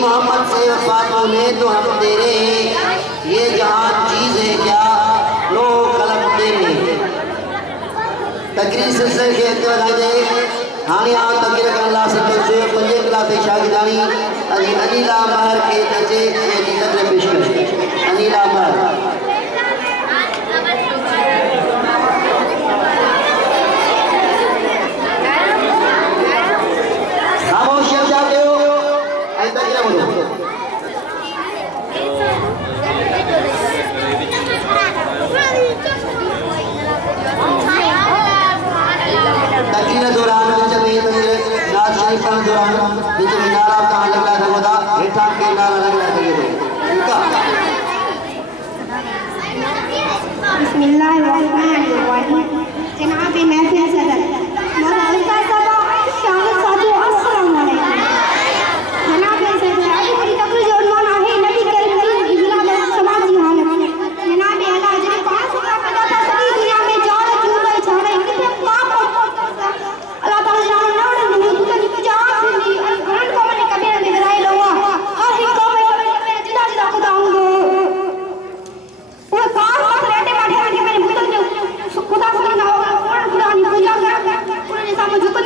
मोहम्मद से वफा तूने तो हम तेरे ये जहान चीज है क्या लो कलम तेरे तकरीर सिलसिले के अॻिते हाणे आउं तकरीर करण लाइ सदन से 5 क्लास शागिर्दानी अनीला महर खे अचे ऐं तकरीर पेश करे अनीला महर खुदा